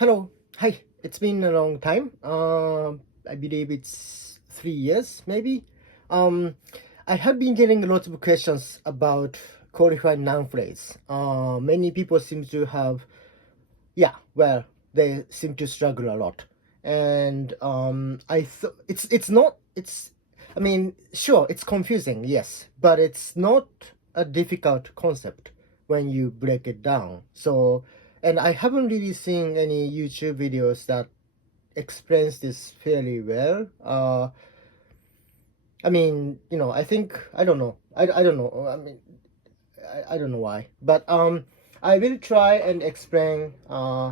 Hello. Hi. It's been a long time. I believe it's 3 years, maybe. Um, I have been getting lots of questions about qualified noun phrase. Many people seem to have, yeah, well, they seem to struggle a lot. And it's not, I mean, sure, it's confusing, yes, but it's not a difficult concept when you break it down. So, and I haven't really seen any YouTube videos that explains this fairly well. I mean, I think I don't know. I don't know. I mean, I don't know why, but I will try and explain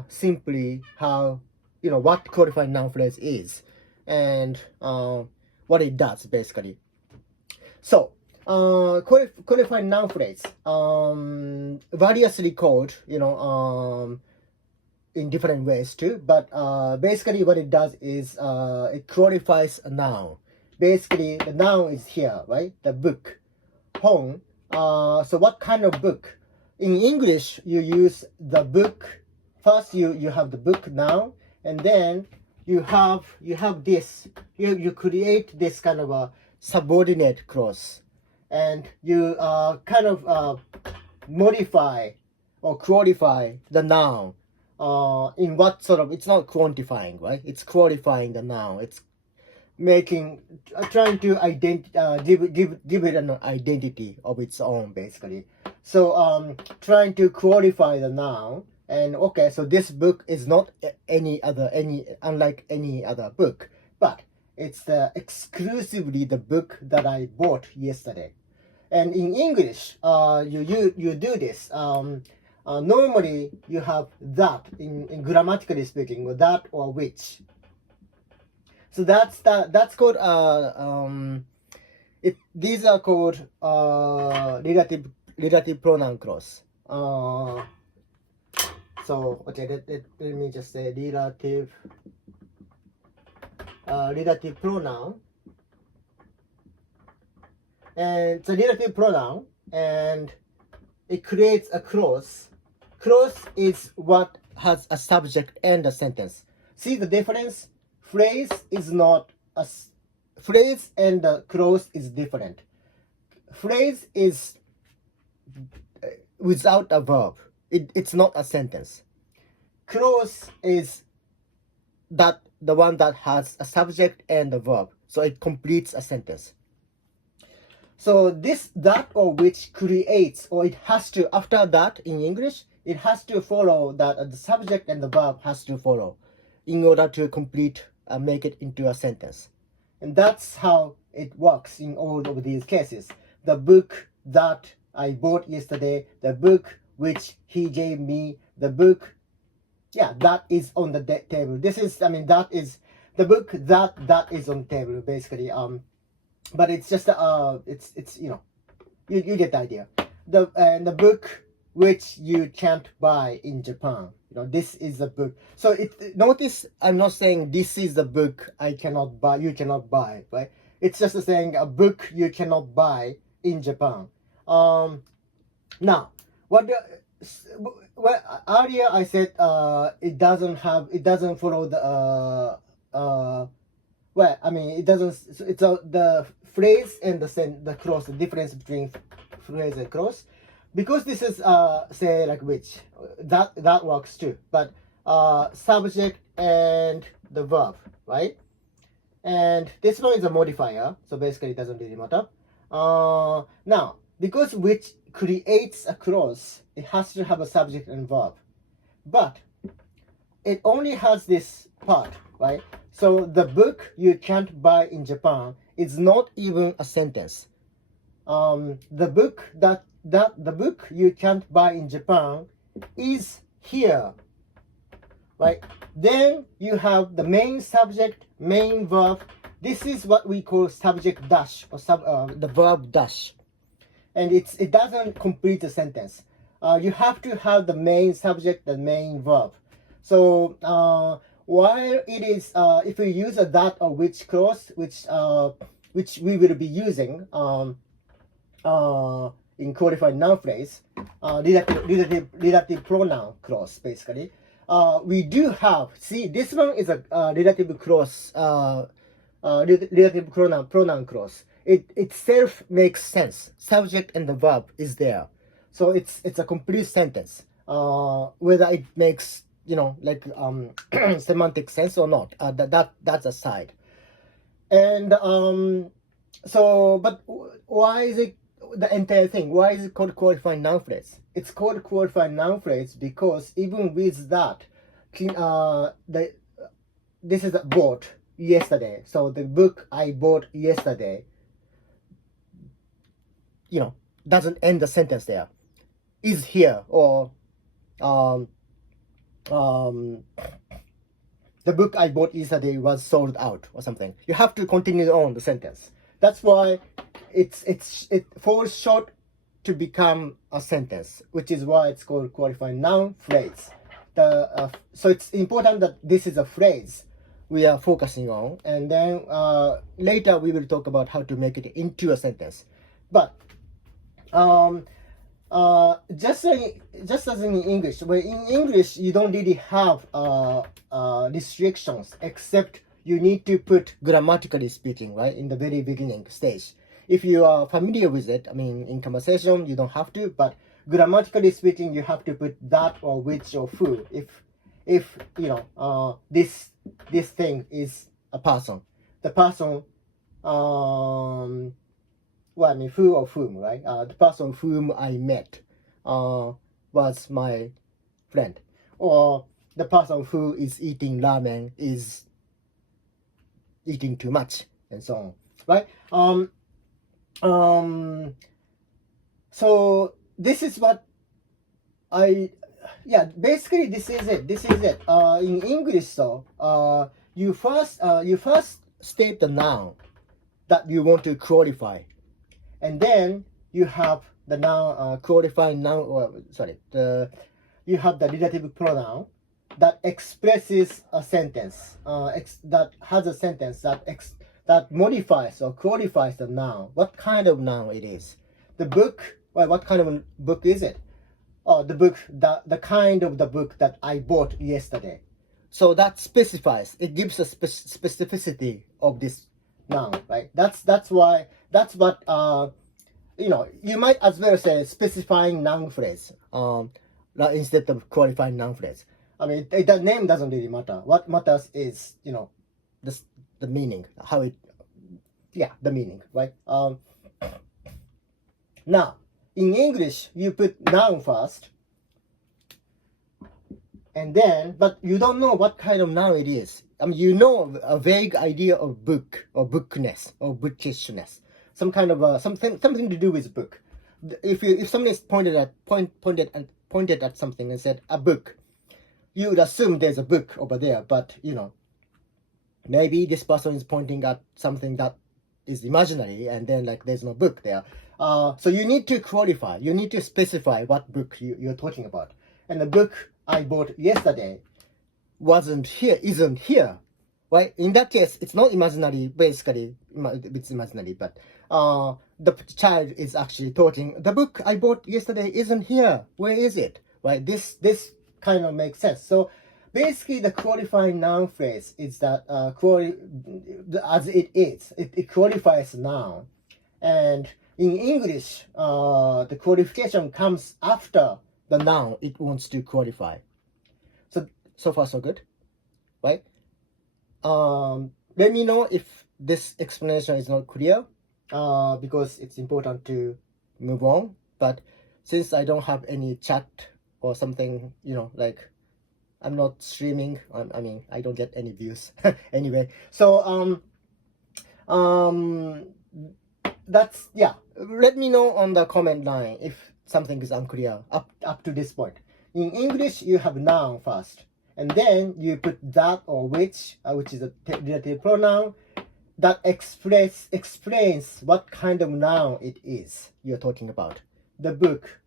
simply how what qualified noun phrase is and what it does basically. So qualified noun phrase variously called in different ways too, but basically what it does is it qualifies a noun. Basically the noun is here, right? The book, home. So what kind of book? In English, you use the book. First, you have the book noun, and then you have this. You create this kind of a subordinate clause, and you kind of modify or qualify the noun. In what sort of? It's not quantifying, right? It's qualifying the noun. It's making trying to give it an identity of its own basically. So trying to qualify the noun, and okay, so this book is not unlike any other book, but it's exclusively the book that I bought yesterday. And in English, you do this. Normally you have that in grammatically speaking, or that or which. So that's called these are called relative pronoun clause. So okay, let me just say relative pronoun, and it's a relative pronoun, and it creates a clause. Clause is what has a subject and a sentence. See the difference? Phrase is not a phrase, and the clause is different. Phrase is without a verb. It's not a sentence. Clause is the one that has a subject and a verb, so it completes a sentence. So that or which creates, or it has to, after that in English, it has to follow that the subject and the verb has to follow in order to complete make it into a sentence. And that's how it works in all of these cases. The book that I bought yesterday, the book which he gave me, the book, yeah, that is on the table. This is, I mean, that is the book that is on the table basically. But it's just it's you get the idea. The book which you can't buy in Japan. This is a book. So notice I'm not saying this is the book I cannot buy, you cannot buy, right? It's just saying a book you cannot buy in Japan. Now, well, earlier I said it doesn't follow the well, I mean, it doesn't. It's the phrase and the clause. The difference between phrase and clause, because this is say like which, that works too. But subject and the verb, right? And this one is a modifier, so basically it doesn't really matter. Now, because which creates a clause, it has to have a subject and verb, but it only has this part, right? So the book you can't buy in Japan is not even a sentence. The book the book you can't buy in Japan is here, right? Then you have the main subject, main verb. This is what we call subject dash, or the verb dash, and it doesn't complete the sentence. You have to have the main subject, the main verb. So while it is, if we use a that or which clause, which we will be using in qualified noun phrase, relative pronoun clause basically. we do have, see, this one is a relative clause, relative pronoun clause. It itself makes sense. Subject and the verb is there, so it's a complete sentence. Whether it makes, you know, like semantic sense or not, that's aside. And so, but why is it the entire thing? Why is it called qualifying noun phrase? It's called qualifying noun phrase because even with that, this is a bought yesterday. So the book I bought yesterday, you know, doesn't end the sentence there. Is here, or the book I bought yesterday was sold out, or something. You have to continue on the sentence. That's why it falls short to become a sentence, which is why it's called qualifying noun phrase. So it's important that this is a phrase we are focusing on, and then later we will talk about how to make it into a sentence. But just as in English, where in English you don't really have restrictions, except you need to put grammatically speaking, right, in the very beginning stage. If you are familiar with it, I mean, in conversation you don't have to, but grammatically speaking, you have to put that or which or who. If you know this thing is a person, the person, well, I mean, who or whom, right? The person whom I met was my friend, or the person who is eating ramen is eating too much, and so on, right? So this is what basically this is it. In English, though, you first state the noun that you want to qualify, and then you have the noun, qualifying noun, or you have the relative pronoun that expresses a sentence, that has a sentence that modifies or qualifies the noun. What kind of noun it is? The book. Well, what kind of book is it? Oh, the book, the kind of the book that I bought yesterday. So that specifies. It gives a specificity of this noun, right? That's what you know. You might as well say specifying noun phrase instead of qualifying noun phrase. I mean, the name doesn't really matter. What matters is, you know, the meaning, how it, the meaning, right? Now, in English, you put noun first, and then, but you don't know what kind of noun it is. I mean, you know a vague idea of book, or bookness, or bookishness, some kind of something to do with book. If somebody is pointed at something and said a book, you would assume there's a book over there, but you know, maybe this person is pointing at something that is imaginary, and then like there's no book there. So you need to qualify. You need to specify what book you're talking about. And the book I bought yesterday isn't here, right? In that case, it's not imaginary. Basically, it's imaginary, but the child is actually talking. The book I bought yesterday isn't here. Where is it? Right? This kind of makes sense. So basically, the qualifying noun phrase is that as it is, it qualifies noun, and in English, the qualification comes after the noun it wants to qualify. So far so good, right? Let me know if this explanation is not clear, because it's important to move on. But since I don't have any chat or something, you know, like I'm not streaming, I mean, I don't get any views anyway. So that's, let me know on the comment line if something is unclear up to this point. In English, you have noun first, and then you put that or which is a relative pronoun that explains what kind of noun it is you're talking about. The book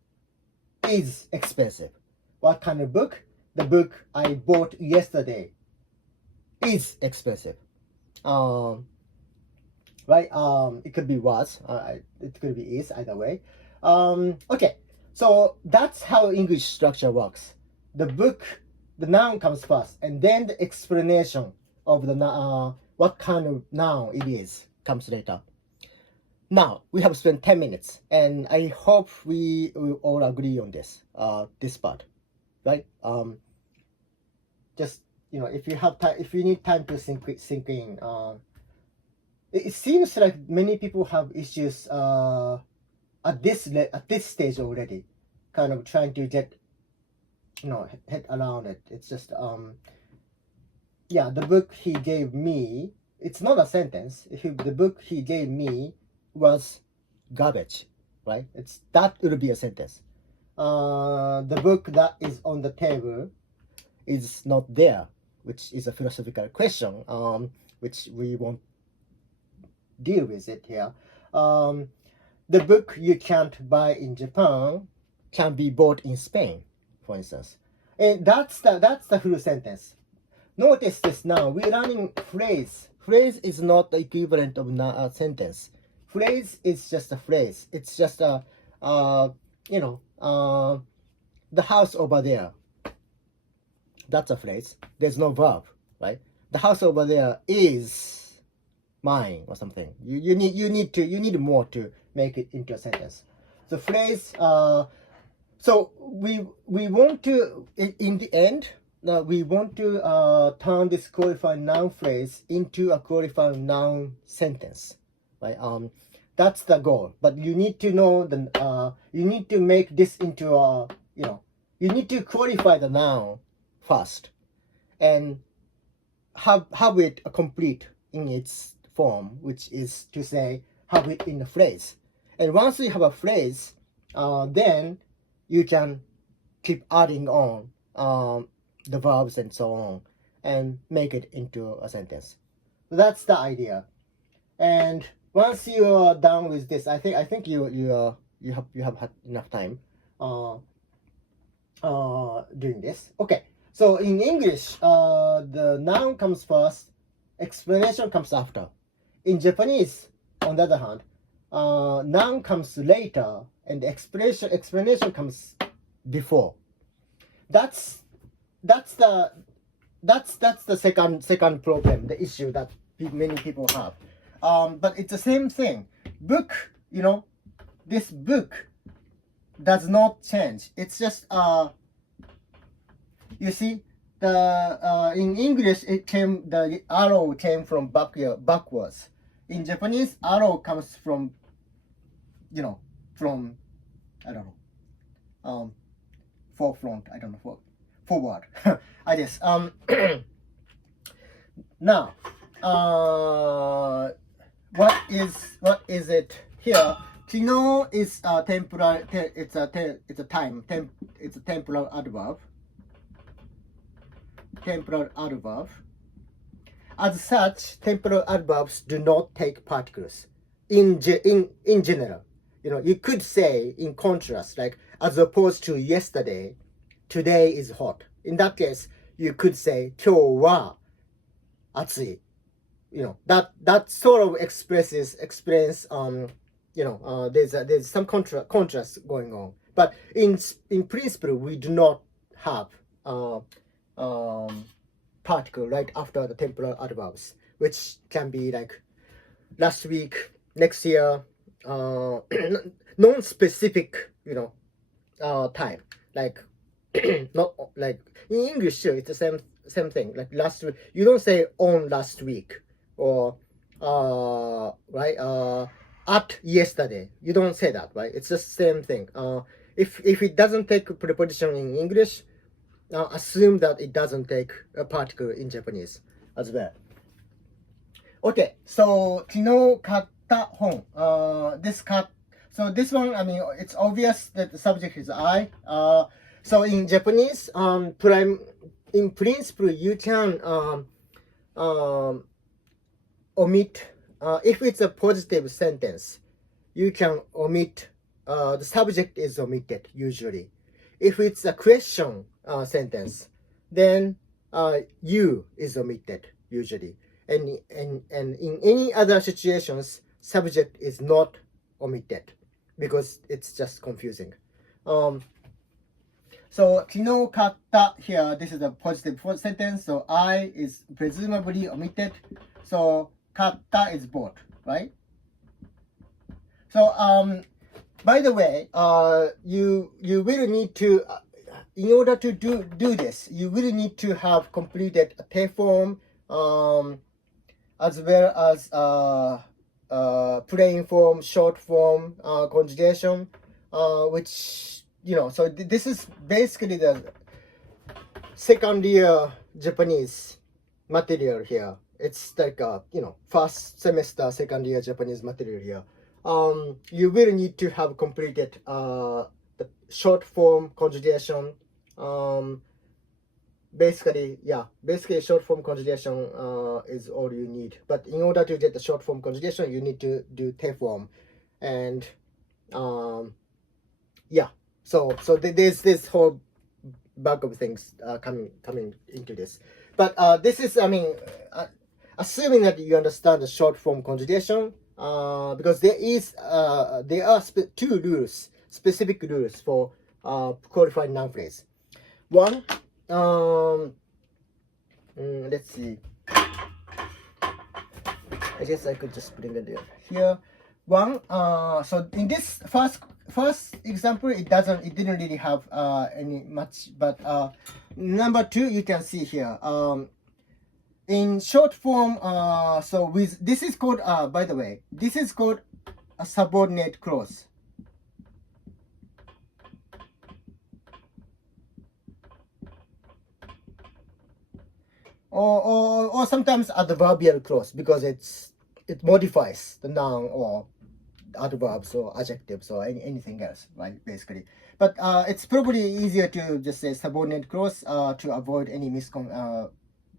is expensive. What kind of book? The book I bought yesterday is expensive. Right? It could be was, it could be is, either way. Okay, so that's how English structure works. The the noun comes first, and then the explanation of the what kind of noun it is comes later. Now we have spent 10 minutes, and I hope we all agree on this this part, right? Just if you have time, if you need time to sink in, it seems like many people have issues at this stage already, kind of trying to get head around it. It's just yeah, the book he gave me, it's not a sentence. The book he gave me was garbage, right? That would be a sentence. The book that is on the table is not there, which is a philosophical question, which we won't deal with it here. The book you can't buy in Japan can be bought in Spain, for instance. And that's the full sentence. Notice this now. We're learning phrase. Phrase is not the equivalent of a sentence. Phrase is just a phrase. It's just the house over there. That's a phrase. There's no verb, right? The house over there is mine or something. You need more to make it into a sentence. The phrase. So we want to, in the end, we want to turn this qualifying noun phrase into a qualifying noun sentence, right? That's the goal. But you need to know you need to make this into a you need to qualify the noun first, and have it complete in its form, which is to say have it in a phrase. And once you have a phrase, then you can keep adding on the verbs and so on, and make it into a sentence. So that's the idea. And once you are done with this, I think you have had enough time doing this. Okay. So in English, the noun comes first, explanation comes after. In Japanese, on the other hand, noun comes later, and the explanation comes before. That's the second problem, the issue that many people have. But it's the same thing. Book, this book does not change. It's just you see, in English the arrow came from backwards. In Japanese, arrow comes from from I don't know, forefront. I don't know, forward. I guess. Now, what is it here? Kino is temporal. It's a time. It's a temporal adverb. Temporal adverb. As such, temporal adverbs do not take particles. In general, you could say in contrast, like as opposed to yesterday, today is hot. In that case, you could say 今日は暑い. That sort of explains there's some contrast going on. But in principle, we do not have particle right after the temporal adverbs, which can be like last week, next year, non-specific, time. Like not like in English too, it's the same thing. Like last week, you don't say on last week or at yesterday. You don't say that, right? It's the same thing. If it doesn't take a preposition in English, assume that it doesn't take a particle in Japanese as well. Okay, so 昨日買った本. So this one, I mean, it's obvious that the subject is I. So in Japanese, in principle, you can omit, if it's a positive sentence, you can omit, the subject is omitted usually. If it's a question sentence, then you is omitted usually. And in any other situations, subject is not omitted because it's just confusing. So 昨日買った here, this is a positive sentence. So I is presumably omitted. So 買った is bought, right? So by the way, you will need to in order to do this, you will need to have completed a T form as well as plain form, short form, conjugation, which so this is basically the second year Japanese material here. It's like first semester second year Japanese material here. You will need to have completed the short form conjugation. Basically short form conjugation is all you need. But in order to get the short form conjugation, you need to do T form, and so there's this whole bag of things coming into this. But this is, assuming that you understand the short form conjugation, because there are two rules, specific rules for qualifying noun phrase. One, let's see. I guess I could just bring it here. One, so in this first example, it didn't really have any much, but number two, you can see here. In short form, so this is called, by the way, this is called a subordinate clause. Or sometimes adverbial clause, because it modifies the noun or adverbs or adjectives or anything else, right? Basically, but it's probably easier to just say subordinate clause to avoid any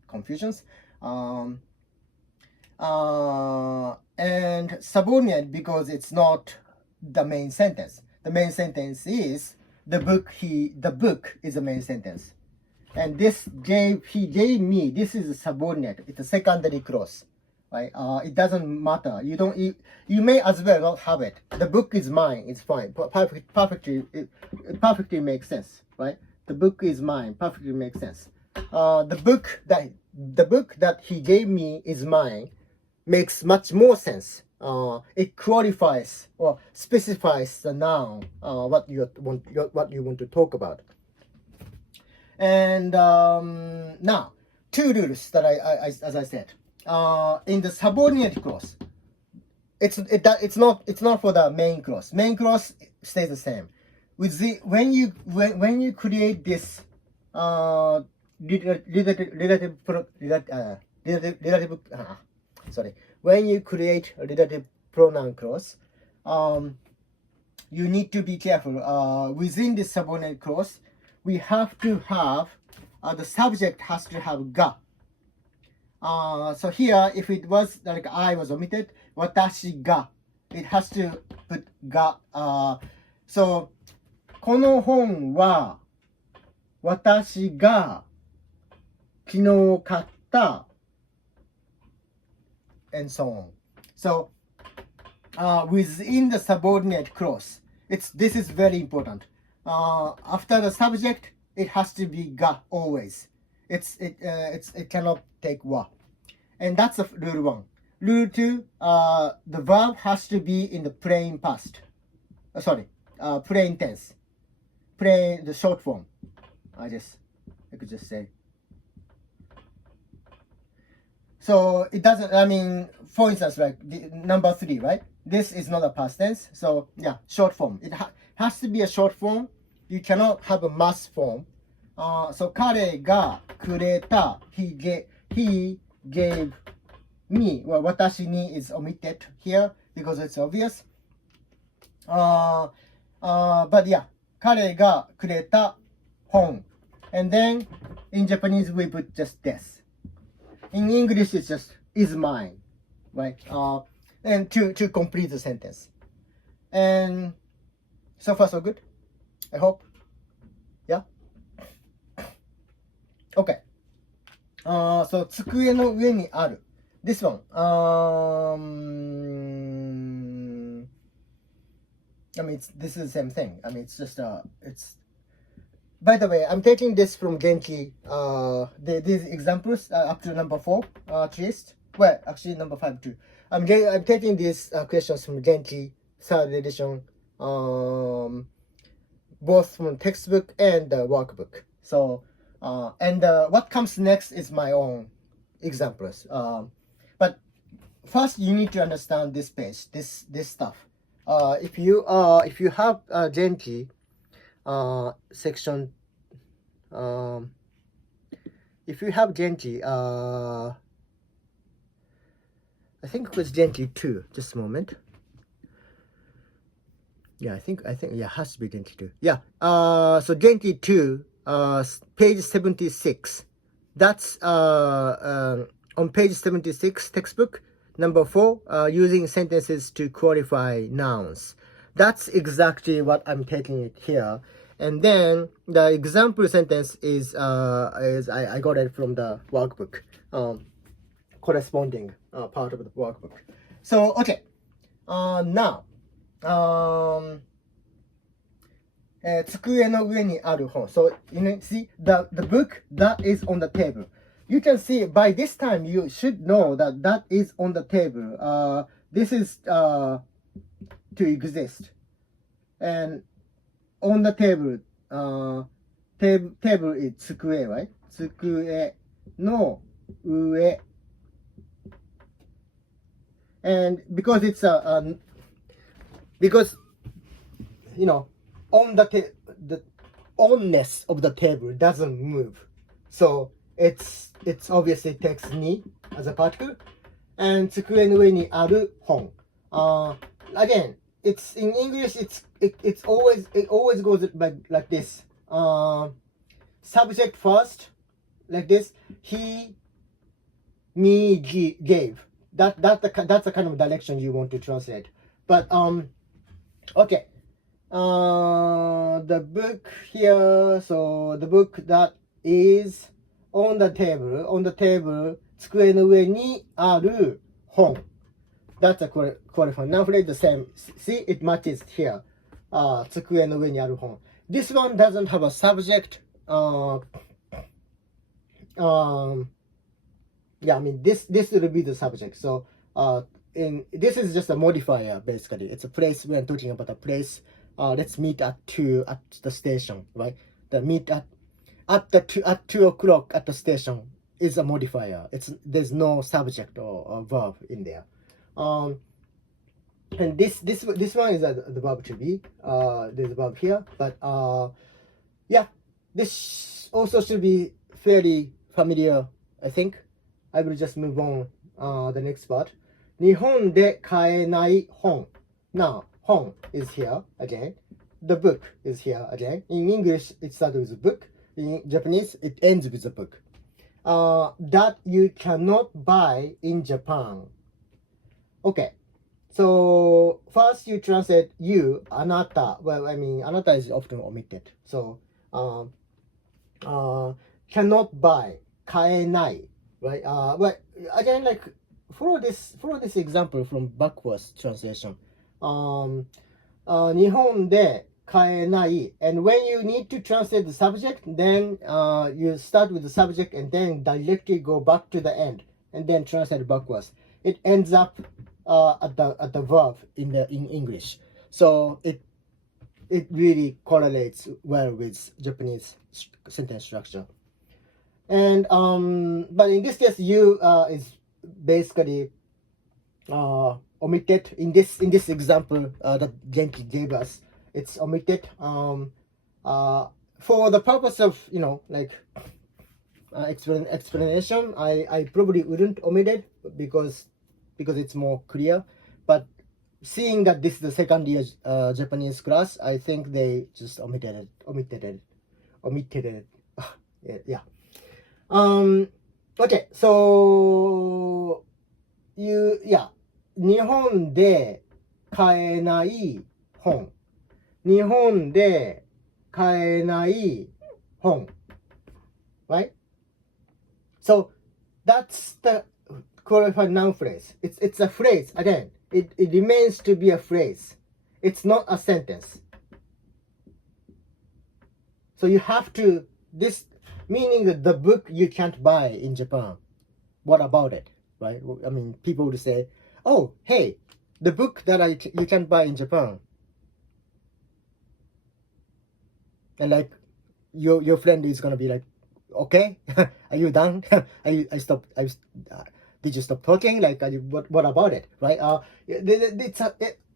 confusions. And subordinate because it's not the main sentence. The main sentence is the book is the main sentence. And he gave me, this is a subordinate. It's a secondary clause, right? It doesn't matter. You may as well not have it. The book is mine. It's fine. It perfectly makes sense, right? The book is mine. Perfectly makes sense. The book that he gave me is mine makes much more sense. It qualifies or specifies the noun, what you want to talk about. And now, two rules that I as I said, in the subordinate clause, it's not for the main clause. Main clause stays the same. With when you create this when you create a relative pronoun clause, you need to be careful. Within this subordinate clause, we have to have the subject has to have ga. So here, if it was like I was omitted, watashi ga, it has to put ga. So この本は私が昨日買った and so on. So within the subordinate clause, this is very important. After the subject, it has to be ga always. It cannot take wa, and that's rule one. Rule two, the verb has to be in the plain past. Plain tense. The short form. I could just say. So it doesn't. For instance, like number 3, right? This is not a past tense. So yeah, short form. It has to be a short form. You cannot have a mass form. So 彼がくれた he gave me. Well, 私に is omitted here because it's obvious. But yeah, 彼がくれた本. And then in Japanese we put just this. In English it's just is mine, right? And to complete the sentence. And so far so good, I hope. Yeah. Okay. So 机の上にある. This one. This is the same thing. It's just by the way, I'm taking this from Genki. These examples up to number 4, at least. Well, actually number 5 too. I'm taking these questions from Genki 3rd edition, both from textbook and the workbook. So, and what comes next is my own examples. But first, you need to understand this page, this stuff. If you have Genki section, if you have Genki, I think it was Genki 2. Just a moment. Yeah, I think yeah, has to be Genki 2. Yeah. So Genki 2, page 76. That's on page 76 textbook. Number 4, using sentences to qualify nouns. That's exactly what I'm taking it here. And then the example sentence is I got it from the workbook, corresponding part of the workbook. So okay, now, 机の上にある本. So you know, see the book that is on the table. You can see by this time you should know that is on the table. This is to exist, and on the table, table is 机, right? 机の上. And because it's because you know, on the onness of the table doesn't move, so it's obviously takes ni as a particle, and 机の上にある本. Again, it's in English. It always goes like this. Subject first, like this. He, me, gave. That's the kind of direction you want to translate. But okay. The book here. So the book that is on the table. 机の上にある本. That's a qualifier. Now phrase the same. See, it matches here. 机の上にある本. This one doesn't have a subject. Yeah, I mean this will be the subject. So this is just a modifier basically. It's a place. We're talking about a place. Let's meet at the station, right? The meet at 2 o'clock at the station is a modifier. There's no subject or verb in there. And this one is the verb to be. There's a verb here, but yeah, this also should be fairly familiar, I think. I will just move on the next part. 日本で買えない本. Now, 本 is here again. The book is here again. In English, it starts with a book. In Japanese, it ends with a book. That you cannot buy in Japan. Okay. So, first you translate you, あなた. Well, I mean, あなた is often omitted. So, cannot buy, 買えない. Right. But again, like follow this example from backwards translation. 日本で買えない. And when you need to translate the subject, then you start with the subject and then directly go back to the end and then translate backwards. It ends up at the verb in English. So it really correlates well with Japanese sentence structure. And but in this case, you is basically omitted in this example that Genki gave us. It's omitted for the purpose of, you know, like explanation. I probably wouldn't omit it because it's more clear. But seeing that this is the second year Japanese class, I think they just omitted it. Yeah. Okay, so yeah, 日本で買えない本. 日本で買えない本. Right? So that's the qualified noun phrase. It's a phrase. Again, it remains to be a phrase. It's not a sentence. So you have to, this meaning that the book you can't buy in Japan. What about it, right? I mean, people would say, oh, hey, the book that you can't buy in Japan. And like, your friend is gonna be like, okay, are you done? Did you stop talking? Like, what about it, right?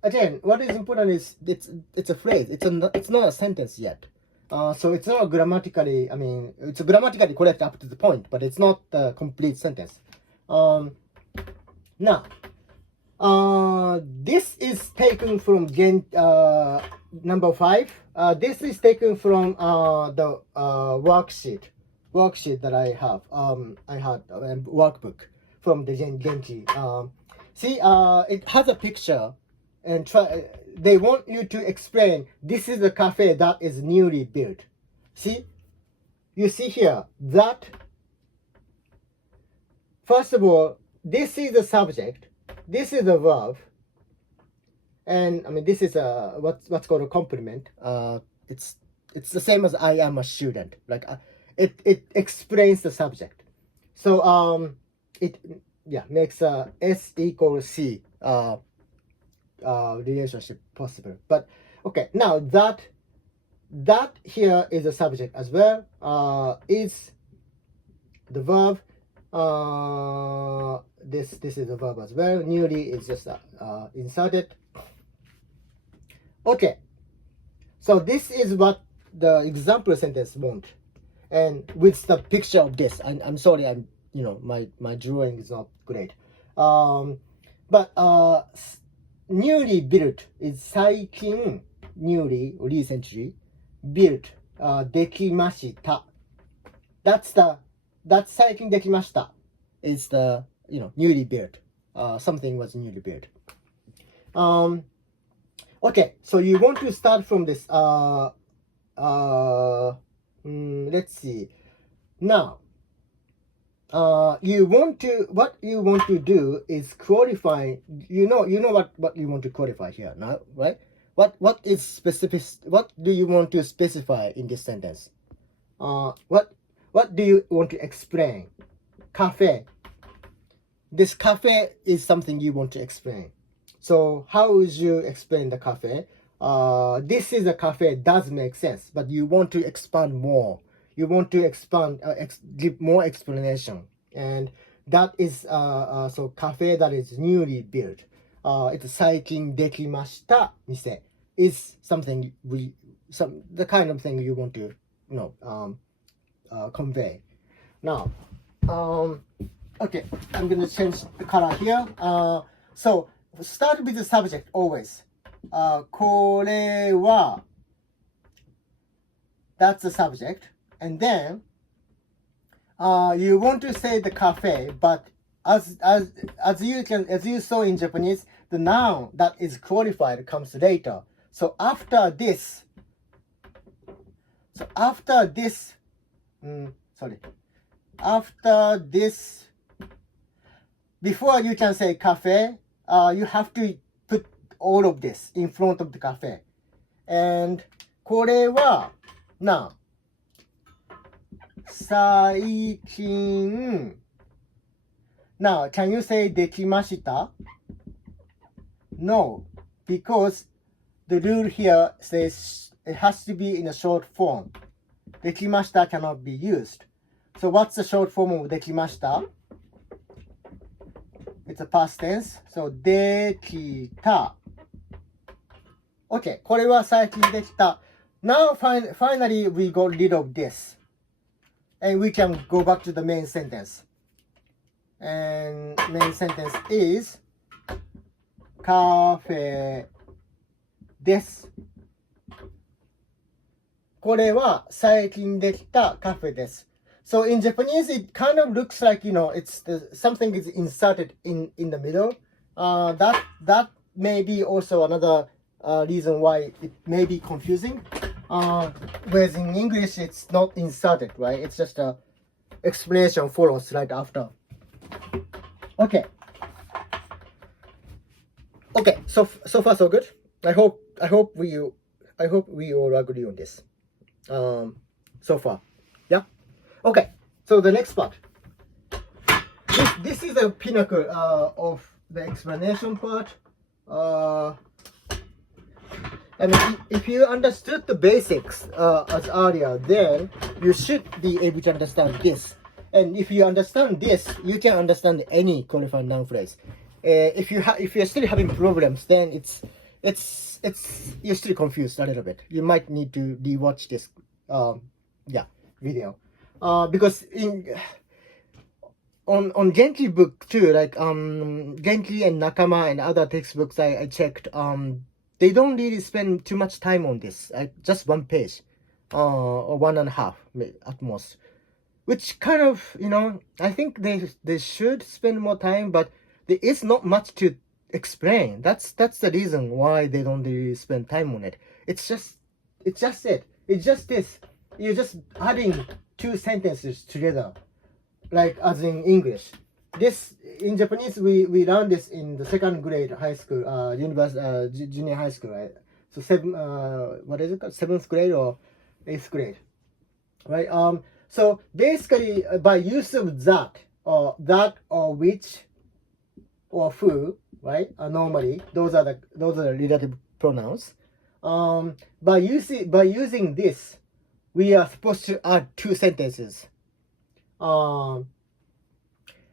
Again, what is important is it's a phrase. It's not a sentence yet. So it's not grammatically. I mean, it's grammatically correct up to the point, but it's not a complete sentence. Now, this is taken from number 5. This is taken from the worksheet that I have. I had a workbook from the Genki. See, it has a picture, and they want you to explain. This is a cafe that is newly built. See, you see here that. First of all, this is the subject. This is the verb, and I mean this is what's called a complement. It's the same as I am a student. Like it explains the subject. So it makes S equals C relationship possible. But okay, now that here is a subject as well. Is the verb. This is a verb as well. Newly is just inserted. Okay, so this is what the example sentence want, and with the picture of this. I'm sorry, my drawing is not great. But newly built is 最近 newly recently built できました。That's 最近できました is the newly built. Something was newly built. Okay, so you want to start from this. Let's see. Now, what you want to do is qualify. You know what you want to qualify here now, right? What is specific? What do you want to specify in this sentence? What do you want to explain? Cafe. This cafe is something you want to explain. So how would you explain the cafe? This is a cafe does make sense, but you want to expand more. You want to expand, give more explanation. And that is, so cafe that is newly built. It's 最近できました店 is something the kind of thing you want to, convey. Now, okay, I'm gonna change the color here. So start with the subject always. これは that's the subject, and then you want to say the cafe, but as you saw in Japanese, the noun that is qualified comes later. So after this, before you can say cafe, you have to put all of this in front of the cafe. And これは now 最近 now can you say できました? No, because the rule here says it has to be in a short form. できました cannot be used. So what's the short form of できました? It's a past tense. So できた Okay, これは最近できた Now finally we got rid of this. And we can go back to the main sentence. And main sentence is カフェです。これは最近できたカフェです。So in Japanese, it kind of looks like, it's something is inserted in the middle. That may be also another reason why it may be confusing. Whereas in English, it's not inserted, right? It's just a explanation follows right after. Okay. Okay, so far so good. I hope we all agree on this. so far. Yeah. Okay. So the next part. This is a pinnacle of the explanation part. I mean, if you understood the basics as earlier, then you should be able to understand this. And if you understand this, you can understand any qualifying noun phrase. If you're still having problems, then you're still confused a little bit. You might need to rewatch this video because on Genki book too, like Genki and Nakama and other textbooks I checked, they don't really spend too much time on this. Just one page, or 1.5 at most, which kind of, I think they should spend more time, but there is not much to explain. That's the reason why they don't really spend time on it. It's just this. You're just adding two sentences together, like as in English. This in Japanese we learn this in the second grade high school, junior high school, right? So what is it called? 7th grade or 8th grade, right? So basically, by use of that or which or who, right? Normally those are the relative pronouns. By using this, we are supposed to add two sentences.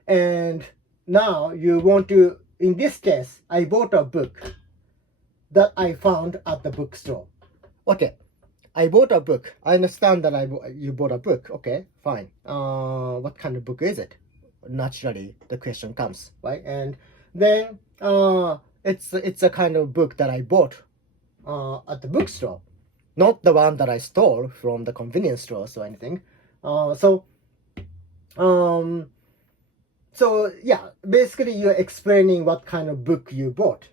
And now you want to, in this case, I bought a book that I found at the bookstore. Okay, I bought a book. I understand that you bought a book. Okay, fine. What kind of book is it? Naturally, the question comes, right? And then it's a kind of book that I bought at the bookstore, not the one that I stole from the convenience stores or anything. So yeah, basically you're explaining what kind of book you bought.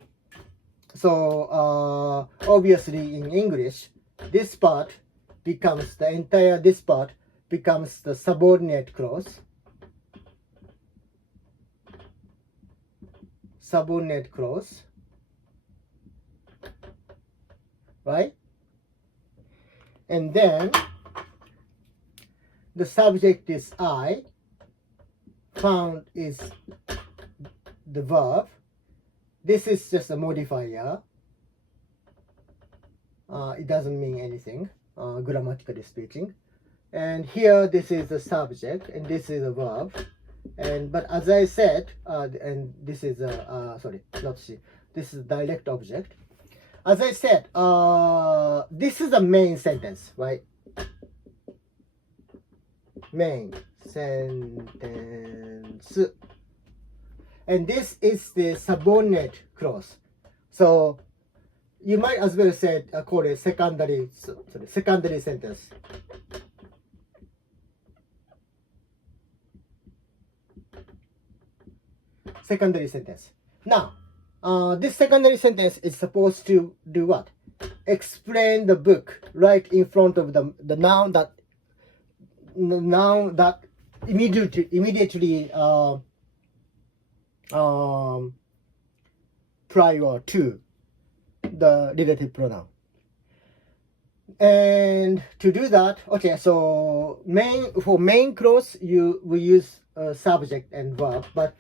So obviously in English, this part becomes the subordinate clause. Subordinate clause, right? And then the subject is I. Found is the verb. This is just a modifier. It doesn't mean anything, grammatically speaking. And here, this is the subject, and this is a verb. But as I said, and this is this is direct object. As I said, this is the main sentence, right? Main sentence, and this is the subordinate clause. So you might as well say call it secondary sentence. Secondary sentence. Now, this secondary sentence is supposed to do what? Explain the book right in front of the noun that immediately prior to the relative pronoun. And to do that, okay, so for main clause we use subject and verb, but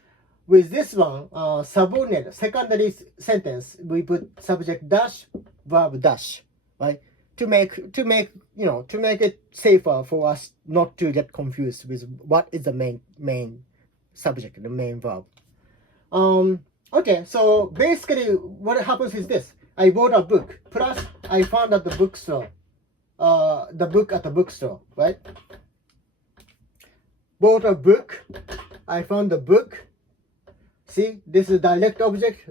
with this one, subordinate secondary sentence, we put subject dash verb dash, right? To make it safer for us not to get confused with what is the main subject, the main verb. Okay, so basically what happens is this: I bought a book plus I found at the bookstore, the book at the bookstore, right? Bought a book, I found the book. See, this is direct object.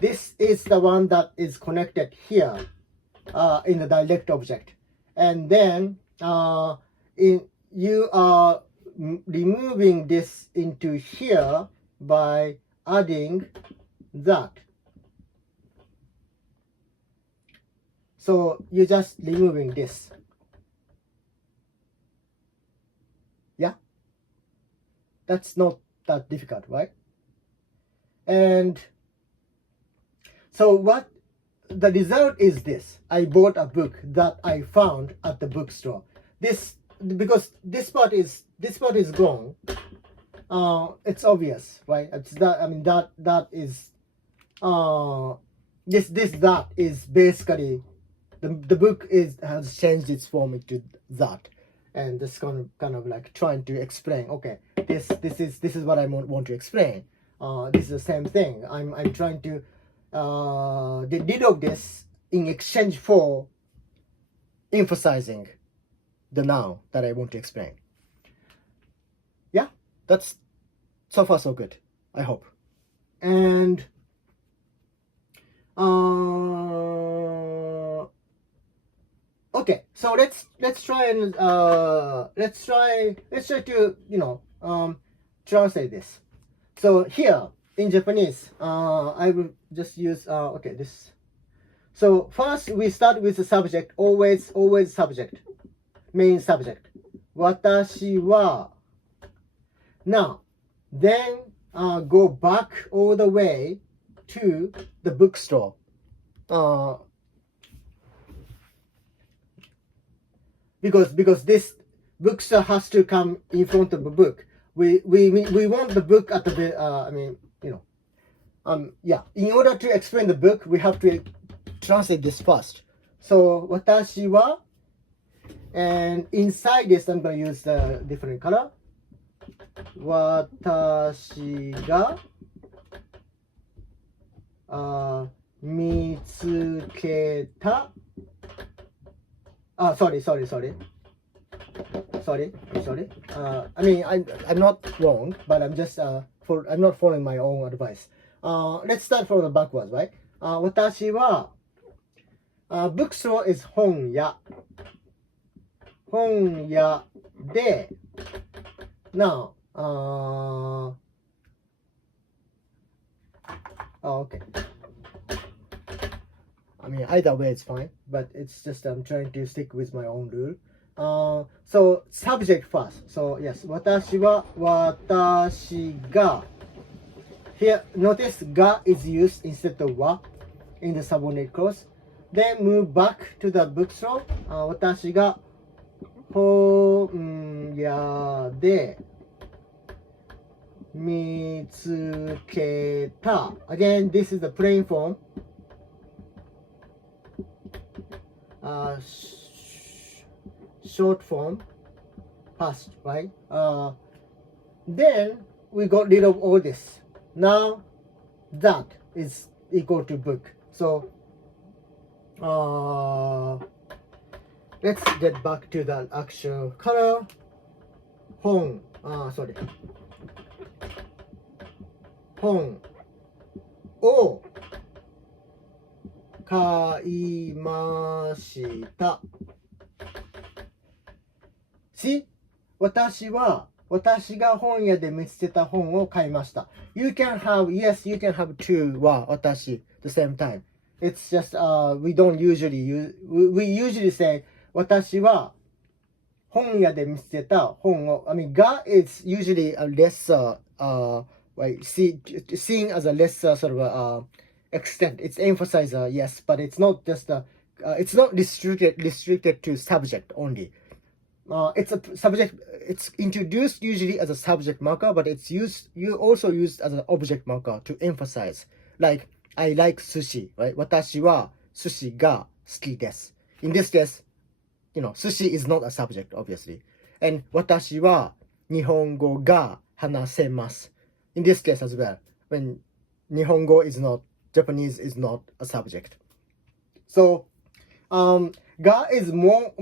This is the one that is connected here. In the direct object, and then you are removing this into here by adding that. So you're just removing this. Yeah, that's not that difficult, right? And so what the result is this: I bought a book that I found at the bookstore. this, because this part is gone. It's obvious, right? It's that, I mean, that is that is basically the book has changed its form into that, and just kind of like trying to explain. Okay, this is what I want to explain. This is the same thing. I'm trying to get rid of this in exchange for emphasizing the noun that I want to explain. Yeah, that's so far so good, I hope. And okay, so let's try and let's try to, you know, translate this. So here in Japanese, I will just use okay, this. So first we start with the subject, always subject, main subject. Watashi wa. Now, then go back all the way to the bookstore. Because this bookstore has to come in front of the book. We want the book at the I mean, you know, yeah. In order to explain the book, we have to translate this first. So watashi wa, and inside this I'm going to use the different color. Watashi ga mitsuketa. Sorry. I mean, I'm not wrong, but I'm just I'm not following my own advice. Let's start from the backwards, right? Watashi wa, bookstore is honya. Honya de. Now, okay. I mean, either way it's fine, but it's just I'm trying to stick with my own rule. So subject first. So yes, watashi wa, watashi ga. Here, notice ga is used instead of wa in the subordinate clause. Then move back to the bookstore. Watashi ga honya de mitsuketa. Again, this is the plain form. Short form, past, right? Then we got rid of all this. Now that is equal to book. So let's get back to the actual color. Hon, sorry. Hon o kaimashita. See? 私が本屋で見つけた本を買いました。You can have, yes, you can have two は私 the same time. It's just, we don't usually use, we usually say 私は本屋で見つけた本を, I mean, が is usually a lesser, like, seen as a lesser sort of extent. It's emphasized, yes, but it's not just, it's not restricted to subject only. It's a subject, it's introduced usually as a subject marker, but it's also used as an object marker to emphasize. Like, I like sushi, right? 私は寿司が好きです. In this case, you know, sushi is not a subject, obviously. And 私は日本語が話せます. In this case as well, when 日本語 is not, Japanese is not a subject. So, ga is more,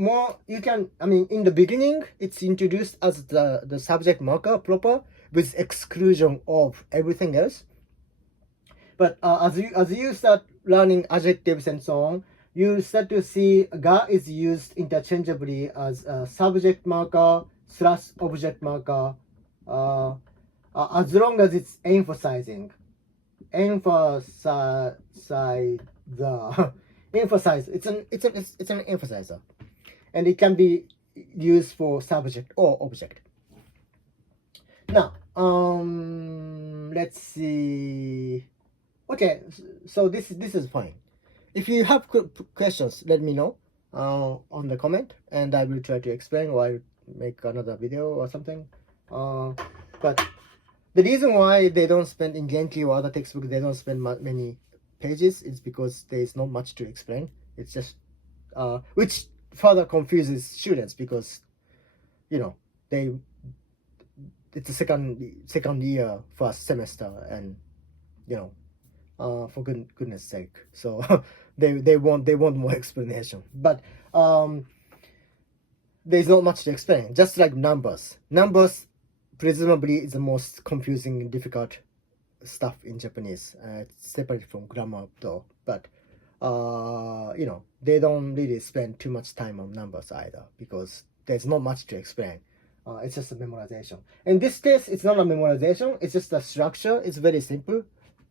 you can, I mean, in the beginning, it's introduced as the subject marker proper with exclusion of everything else. But as you start learning adjectives and so on, you start to see ga is used interchangeably as a subject marker / object marker, as long as it's emphasizing. Emphasize the emphasize. It's an emphasizer, and it can be used for subject or object. Now, let's see. Okay, so this is fine. If you have questions, let me know. on the comment, and I will try to explain, or I will make another video or something. But the reason why they don't spend in Genki or other textbook, they don't spend many pages is because there is not much to explain. It's just which further confuses students, because it's a second year first semester, and for goodness sake, so they want more explanation. But there's not much to explain. Just like numbers presumably is the most confusing and difficult stuff in Japanese. It's separate from grammar though, but they don't really spend too much time on numbers either, because there's not much to explain. It's just a memorization. In this case, it's not a memorization, it's just a structure. It's very simple,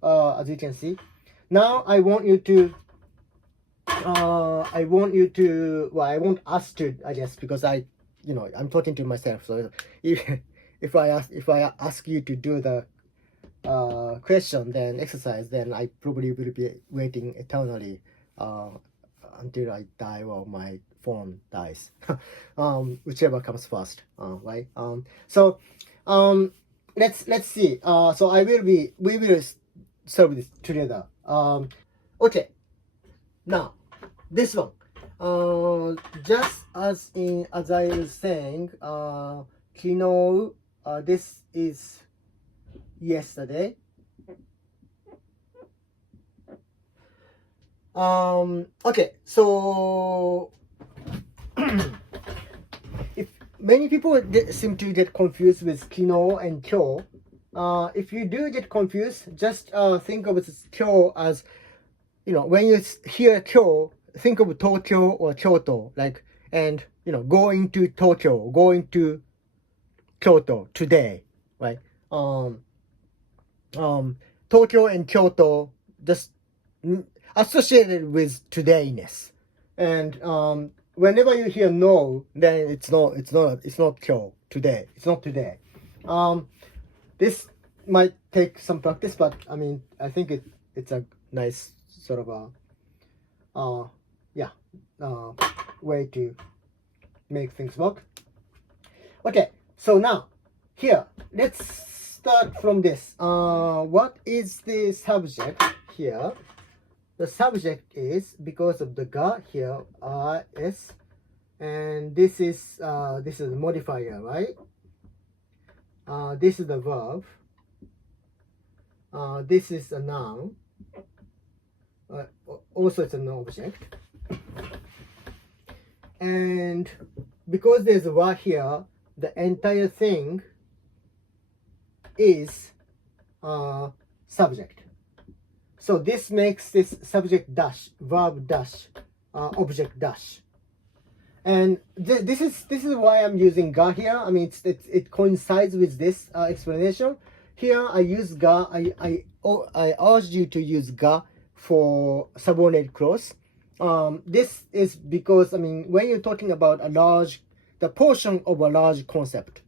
as you can see. Now I want us to, I guess, because I'm talking to myself, so if I ask you to do the question, then exercise, then I probably will be waiting eternally until I die or my phone dies, whichever comes first, right? So let's see. So we will solve this together. Okay, now this one, just as I was saying, kino, this is yesterday. Okay, so if many people seem to get confused with kino and kyo, if you do get confused, just think of kyo as, when you hear kyo, think of Tokyo or Kyoto, like, and going to Tokyo, going to Kyoto today, right? Tokyo and Kyoto just associated with todayness, and whenever you hear no, then it's not Kyo, today. It's not today. This might take some practice, but I think it's a nice sort of a way to make things work. Okay, so now here, let's start from this. What is the subject here? The subject is, because of the ga here, is, and this is a modifier, right? This is the verb. This is a noun. Also, it's an object. And because there's a wa here, the entire thing is subject. So this makes this subject dash, verb dash, object dash. And this is why I'm using ga here. It coincides with this explanation. Here I use ga. I urge you to use ga for subordinate clause. This is because when you're talking about the portion of a large concept,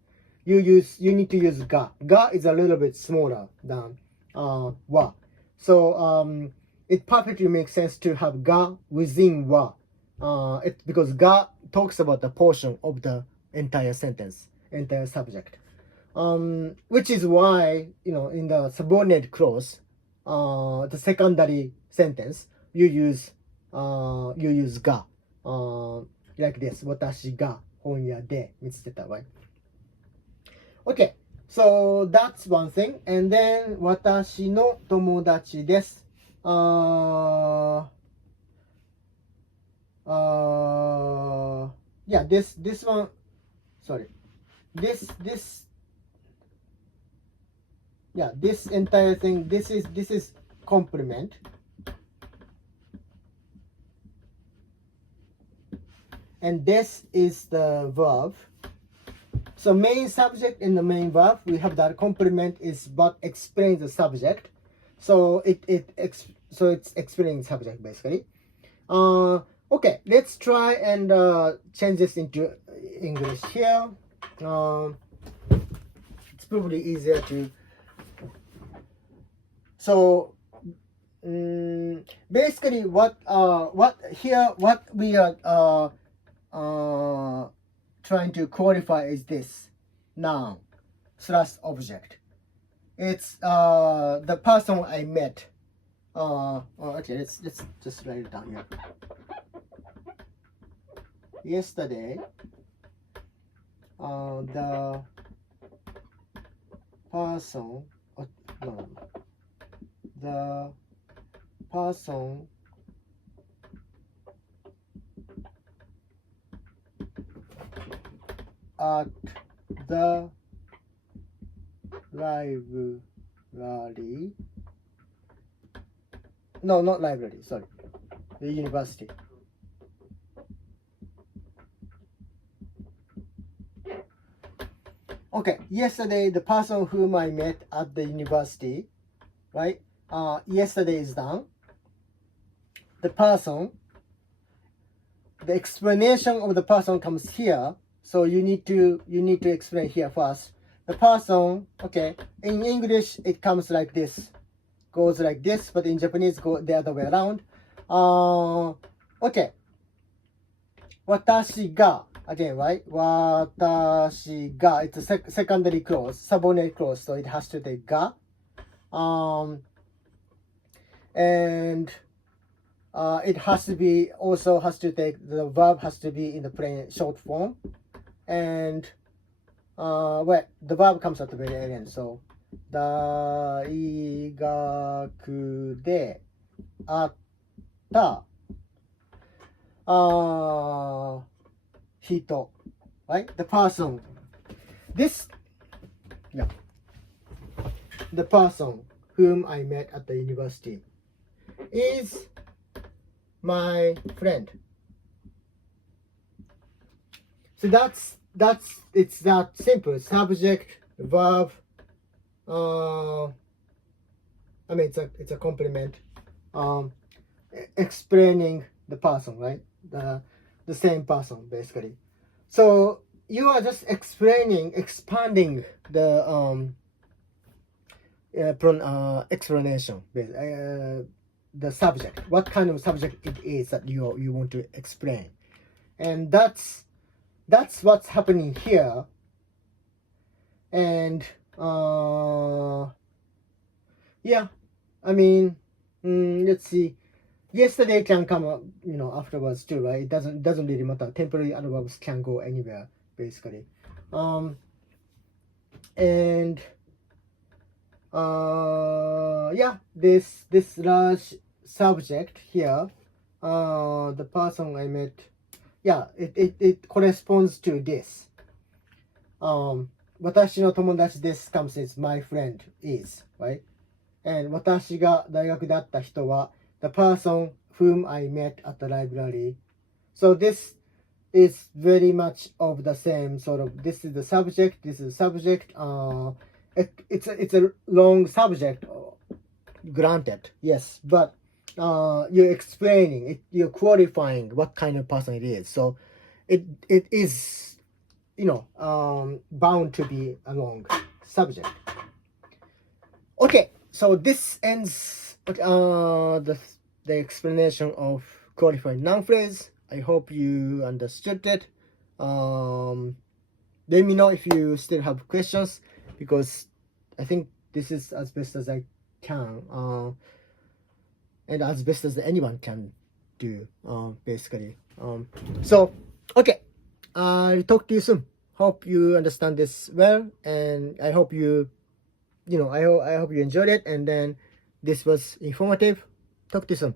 you need to use ga. Ga is a little bit smaller than wa. So it perfectly makes sense to have ga within wa. Because ga talks about the portion of the entire sentence, entire subject. Which is why, in the subordinate clause, the secondary sentence, you use ga, like this. Watashi ga honya de mitsuteta, right? Okay, so that's one thing. And then watashi no tomodachi desu. Yeah, this one, sorry, this entire thing, this is complement, and this is the verb. So main subject and the main verb, we have that. Complement is what explains the subject, so it's explaining subject basically. Okay, let's try and change this into English here. It's probably easier to. So basically what we are trying to qualify is this noun / object. It's the person I met. Okay, let's just write it down here. Yesterday, the person, no, the person at the library, no, not library, sorry, the university. Okay, yesterday the person whom I met at the university, right? Yesterday is done. The person, the explanation of the person comes here. So you need to explain here first. The person, okay, in English it comes like this, goes like this, but in Japanese go the other way around. Okay. 私が again, right? 私が it's a secondary clause, subordinate clause, so it has to take が and it has to be also has to take the verb has to be in the plain short form, and well, the verb comes at the very end. So 大学で会った人, right? The person. This, yeah. The person whom I met at the university is my friend. So it's that simple. Subject, verb. I mean, it's a complement. Explaining the person, right? The same person, basically. So you are just expanding the explanation, the subject, what kind of subject it is that you want to explain, and that's what's happening here. And yeah, I mean, let's see. Yesterday can come up, afterwards too, right? It doesn't really matter. Temporary adverbs can go anywhere, basically. And yeah, this large subject here, the person I met, yeah, it corresponds to this. 私の友達です comes is my friend is, right? And 私が大学で会った人はthe person whom I met at the library. So this is very much of the same sort of, this is the subject, this is the subject. It's a long subject, granted, yes, but you're explaining it, you're qualifying what kind of person it is. So it is, bound to be a long subject. Okay, so this ends the explanation of qualified noun phrase. I hope you understood it. Let me know if you still have questions, because I think this is as best as I can, and as best as anyone can do, basically. So okay, I'll talk to you soon. Hope you understand this well, and I hope you I hope you enjoyed it, and then this was informative. Talk to you soon.